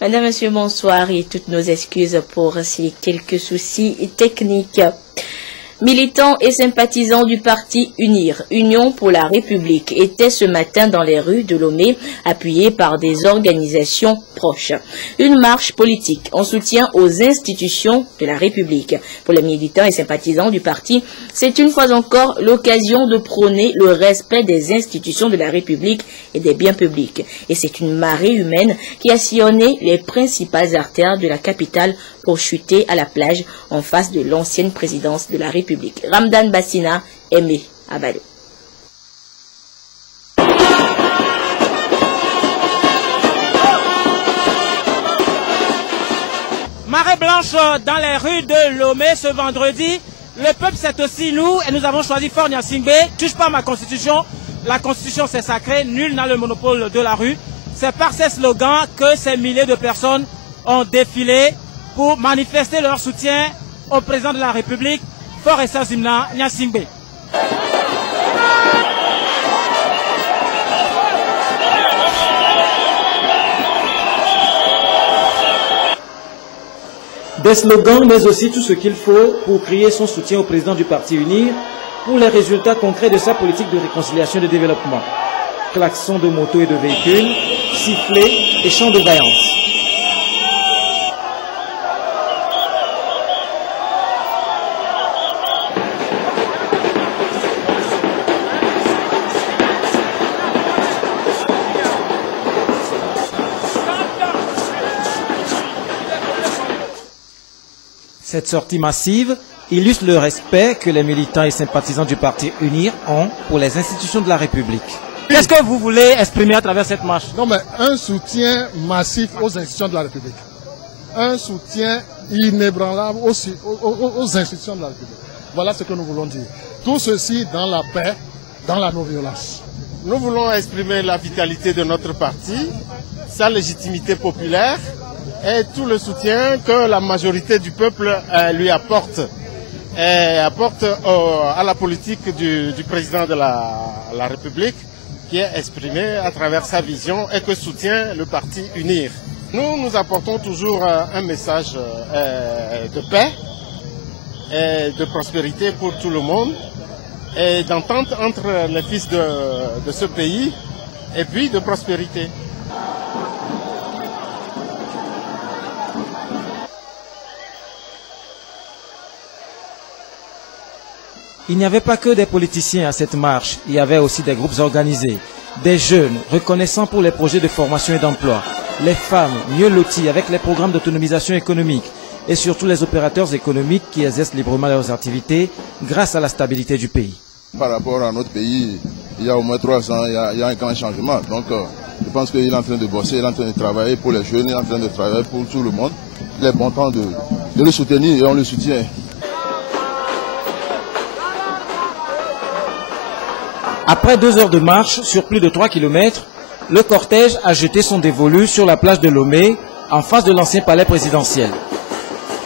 Madame, Monsieur, bonsoir et toutes nos excuses pour ces quelques soucis techniques. Militants et sympathisants du parti UNIR, Union pour la République, étaient ce matin dans les rues de Lomé, appuyés par des organisations proches. Une marche politique en soutien aux institutions de la République. Pour les militants et sympathisants du parti, c'est une fois encore l'occasion de prôner le respect des institutions de la République et des biens publics. Et c'est une marée humaine qui a sillonné les principales artères de la capitale pour chuter à la plage en face de l'ancienne présidence de la République. Ramdan Bassina, Aimé Abalo. Marée blanche dans les rues de Lomé ce vendredi. Le peuple, c'est aussi nous et nous avons choisi Faure Gnassingbé. Touche pas ma constitution. La constitution, c'est sacré. Nul n'a le monopole de la rue. C'est par ces slogans que ces milliers de personnes ont défilé pour manifester leur soutien au président de la République, Faure Gnassingbé Gnassingbé. Des slogans, mais aussi tout ce qu'il faut pour crier son soutien au président du parti UNIR pour les résultats concrets de sa politique de réconciliation et de développement. Klaxons de motos et de véhicules, sifflets et chants de vaillance. Cette sortie massive illustre le respect que les militants et sympathisants du parti UNIR ont pour les institutions de la République. Qu'est-ce que vous voulez exprimer à travers cette marche? Non, mais un soutien massif aux institutions de la République. Un soutien inébranlable aux institutions de la République. Voilà ce que nous voulons dire. Tout ceci dans la paix, dans la non-violence. Nous voulons exprimer la vitalité de notre parti, sa légitimité populaire, et tout le soutien que la majorité du peuple lui apporte, à la politique du président de la République, qui est exprimée à travers sa vision et que soutient le parti UNIR. Nous apportons toujours un message de paix et de prospérité pour tout le monde et d'entente entre les fils de ce pays et puis de prospérité. Il n'y avait pas que des politiciens à cette marche, il y avait aussi des groupes organisés, des jeunes reconnaissants pour les projets de formation et d'emploi, les femmes mieux loties avec les programmes d'autonomisation économique et surtout les opérateurs économiques qui exercent librement leurs activités grâce à la stabilité du pays. Par rapport à notre pays, il y a au moins 3 ans, il y a un grand changement. Donc je pense qu'il est en train de bosser, il est en train de travailler pour les jeunes, il est en train de travailler pour tout le monde. Il est bon temps de le soutenir et on le soutient. Après 2 heures de marche sur plus de 3 km, le cortège a jeté son dévolu sur la plage de Lomé, en face de l'ancien palais présidentiel.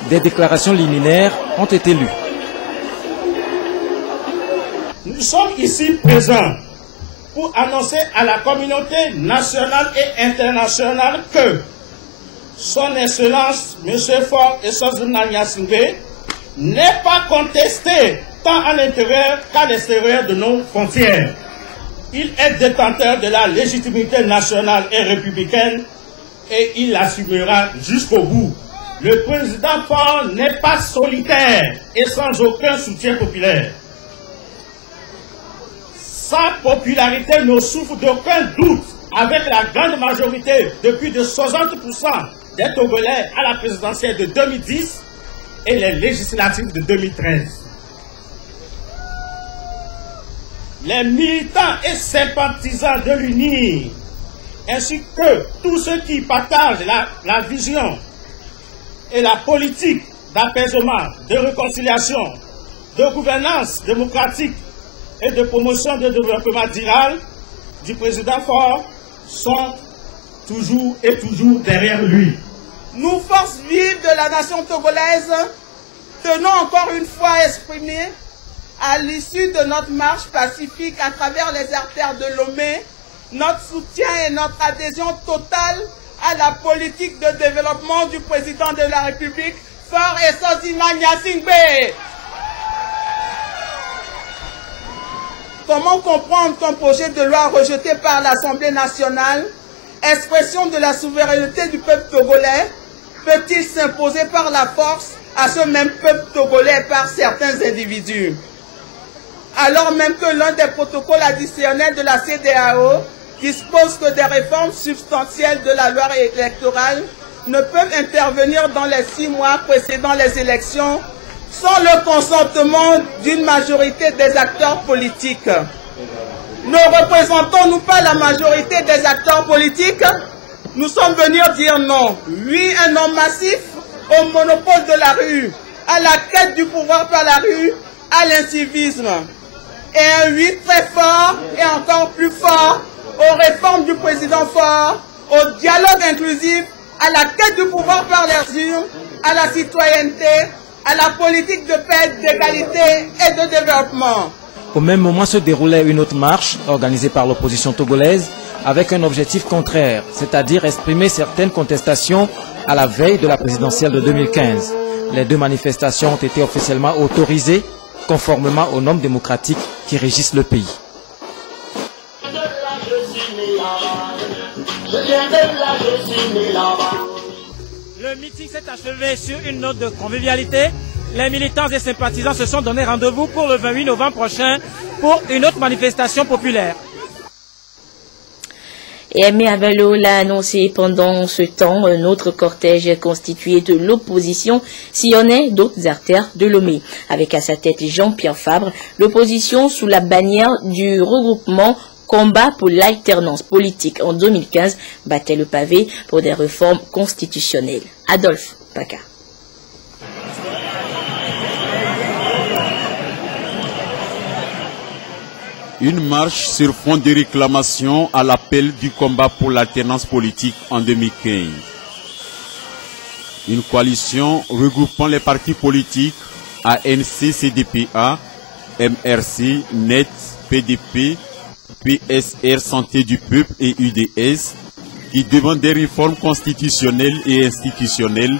Des déclarations liminaires ont été lues. Nous sommes ici présents pour annoncer à la communauté nationale et internationale que son Excellence, M. Faure Gnassingbé, n'est pas contesté tant à l'intérieur qu'à l'extérieur de nos frontières. Il est détenteur de la légitimité nationale et républicaine et il l'assumera jusqu'au bout. Le président Faure n'est pas solitaire et sans aucun soutien populaire. Sa popularité ne souffre d'aucun doute avec la grande majorité de plus de 60% des Togolais à la présidentielle de 2010 et les législatives de 2013. Les militants et sympathisants de l'UNIR, ainsi que tous ceux qui partagent la vision et la politique d'apaisement, de réconciliation, de gouvernance démocratique et de promotion de développement durable du président Faure sont toujours et toujours derrière lui. Nous, forces vives de la nation togolaise, tenons encore une fois à exprimer à l'issue de notre marche pacifique à travers les artères de Lomé, notre soutien et notre adhésion totale à la politique de développement du président de la République, Faure Essozina Gnassingbé. Comment comprendre qu'un projet de loi rejeté par l'Assemblée nationale, expression de la souveraineté du peuple togolais, peut-il s'imposer par la force à ce même peuple togolais par certains individus? Alors même que l'un des protocoles additionnels de la CEDEAO dispose que des réformes substantielles de la loi électorale ne peuvent intervenir dans les 6 mois précédant les élections sans le consentement d'une majorité des acteurs politiques. Ne représentons-nous pas la majorité des acteurs politiques? Nous sommes venus dire non. Oui, un non massif au monopole de la rue, à la quête du pouvoir par la rue, à l'incivisme. Et un oui très fort et encore plus fort aux réformes du président Faure, au dialogue inclusif, à la quête du pouvoir par les urnes, à la citoyenneté, à la politique de paix, d'égalité et de développement. Au même moment se déroulait une autre marche organisée par l'opposition togolaise avec un objectif contraire, c'est-à-dire exprimer certaines contestations à la veille de la présidentielle de 2015. Les 2 manifestations ont été officiellement autorisées conformément aux normes démocratiques qui régissent le pays. Le meeting s'est achevé sur une note de convivialité. Les militants et sympathisants se sont donné rendez-vous pour le 28 novembre prochain pour une autre manifestation populaire. Et Aimé Avalo l'a annoncé pendant ce temps, un autre cortège constitué de l'opposition sillonnait d'autres artères de Lomé. Avec à sa tête Jean-Pierre Fabre, l'opposition sous la bannière du regroupement Combat pour l'alternance politique en 2015 battait le pavé pour des réformes constitutionnelles. Adolphe Paca. Une marche sur fond de réclamation à l'appel du combat pour l'alternance politique en 2015. Une coalition regroupant les partis politiques ANC, CDPA, MRC, NET, PDP, PSR Santé du Peuple et UDS qui demandent des réformes constitutionnelles et institutionnelles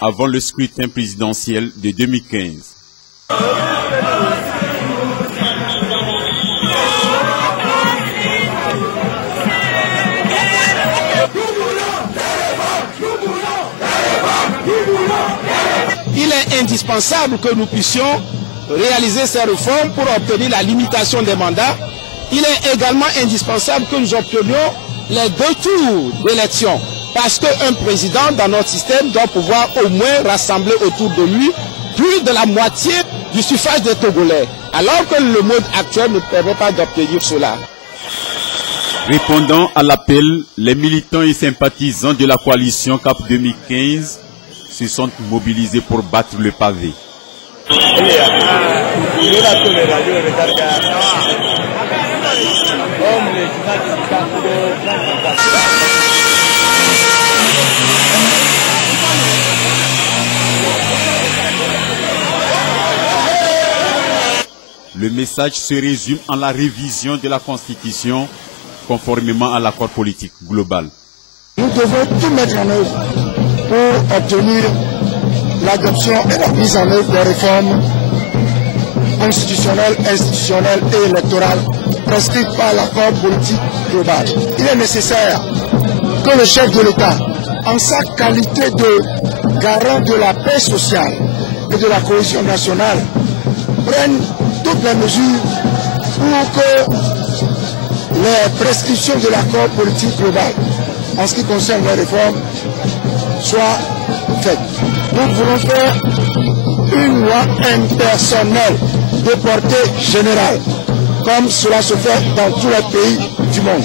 avant le scrutin présidentiel de 2015. Il est indispensable que nous puissions réaliser ces réformes pour obtenir la limitation des mandats. Il est également indispensable que nous obtenions les 2 tours d'élection. Parce qu'un président dans notre système doit pouvoir au moins rassembler autour de lui plus de la moitié du suffrage des Togolais. Alors que le mode actuel ne permet pas d'obtenir cela. Répondant à l'appel, les militants et sympathisants de la coalition CAP 2015 se sont mobilisés pour battre le pavé. Le message se résume en la révision de la Constitution conformément à l'accord politique global. Nous devons tout mettre en œuvre pour obtenir l'adoption et la mise en œuvre des réformes constitutionnelles, institutionnelles et électorales prescrites par l'accord politique global. Il est nécessaire que le chef de l'État, en sa qualité de garant de la paix sociale et de la cohésion nationale, prenne toutes les mesures pour que les prescriptions de l'accord politique global en ce qui concerne les réformes soient faites. Nous voulons faire une loi impersonnelle de portée générale, comme cela se fait dans tous les pays du monde.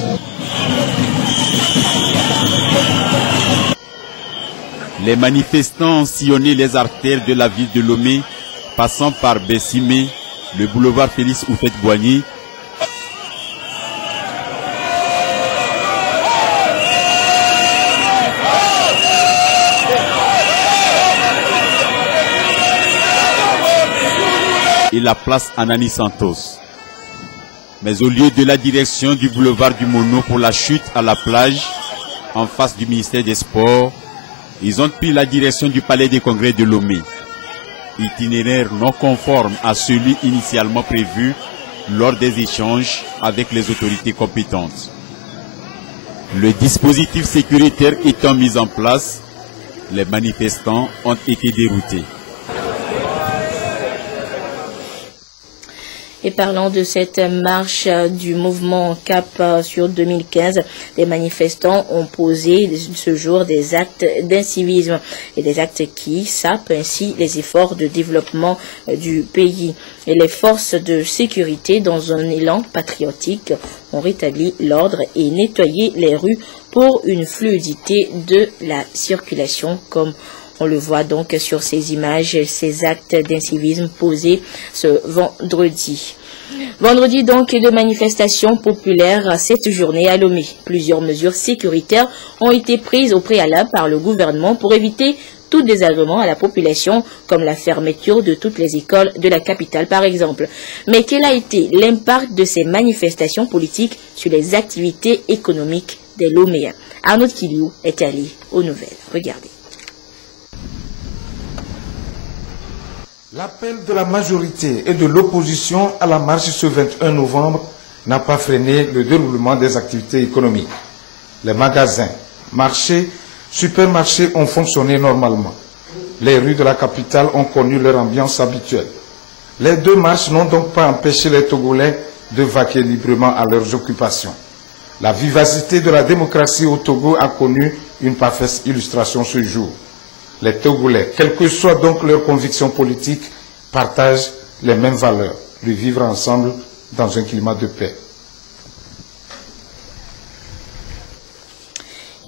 Les manifestants ont sillonné les artères de la ville de Lomé, passant par Bessimé, le boulevard Félix Houphouët-Boigny, et la place Anani Santos. Mais au lieu de la direction du boulevard du Mono pour la chute à la plage, en face du ministère des Sports, ils ont pris la direction du palais des congrès de Lomé. Itinéraire non conforme à celui initialement prévu lors des échanges avec les autorités compétentes. Le dispositif sécuritaire étant mis en place, les manifestants ont été déroutés. Et parlant de cette marche du mouvement CAP sur 2015, les manifestants ont posé ce jour des actes d'incivisme et des actes qui sapent ainsi les efforts de développement du pays. Et les forces de sécurité, dans un élan patriotique, ont rétabli l'ordre et nettoyé les rues pour une fluidité de la circulation, comme on le voit donc sur ces images, ces actes d'incivisme posés ce vendredi. Vendredi donc de manifestation populaire cette journée à Lomé. Plusieurs mesures sécuritaires ont été prises au préalable par le gouvernement pour éviter tout désagrément à la population, comme la fermeture de toutes les écoles de la capitale par exemple. Mais quel a été l'impact de ces manifestations politiques sur les activités économiques des Loméens? Arnaud Kiliou est allé aux nouvelles. Regardez. L'appel de la majorité et de l'opposition à la marche ce 21 novembre n'a pas freiné le déroulement des activités économiques. Les magasins, marchés, supermarchés ont fonctionné normalement. Les rues de la capitale ont connu leur ambiance habituelle. Les deux marches n'ont donc pas empêché les Togolais de vaquer librement à leurs occupations. La vivacité de la démocratie au Togo a connu une parfaite illustration ce jour. Les Togolais, quelles que soient donc leurs convictions politiques, partagent les mêmes valeurs, de vivre ensemble dans un climat de paix.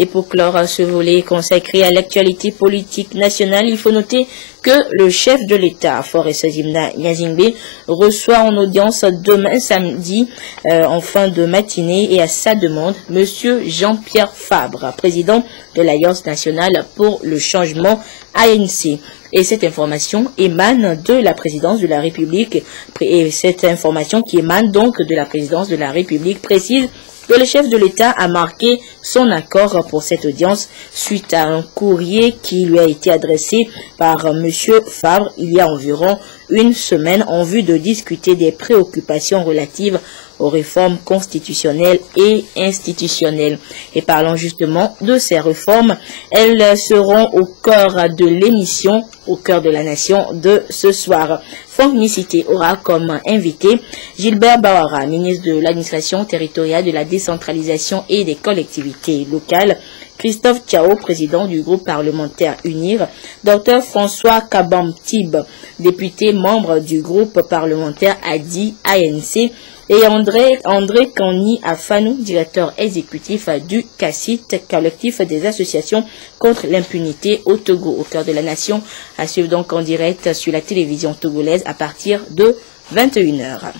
Et pour clore ce volet consacré à l'actualité politique nationale, il faut noter que le chef de l'État, Faure Sezimna Gnazingbe, reçoit en audience demain samedi en fin de matinée et à sa demande, M. Jean-Pierre Fabre, président de l'Alliance nationale pour le changement ANC. Et cette information émane de la présidence de la République. Et cette information qui émane donc de la présidence de la République précise que le chef de l'État a marqué son accord pour cette audience suite à un courrier qui lui a été adressé par M. Fabre il y a environ une semaine en vue de discuter des préoccupations relatives aux réformes constitutionnelles et institutionnelles. Et parlant justement de ces réformes, elles seront au cœur de l'émission, au cœur de la nation de ce soir. Franck Nicité aura comme invité Gilbert Bawara, ministre de l'administration territoriale, de la décentralisation et des collectivités locales, Christophe Tchao, président du groupe parlementaire UNIR, Dr François Kabam-Tib, député membre du groupe parlementaire ADI-ANC, et André Kani Afanou, directeur exécutif du CACIT, collectif des associations contre l'impunité au Togo, au cœur de la nation, à suivre donc en direct sur la télévision togolaise à partir de 21h.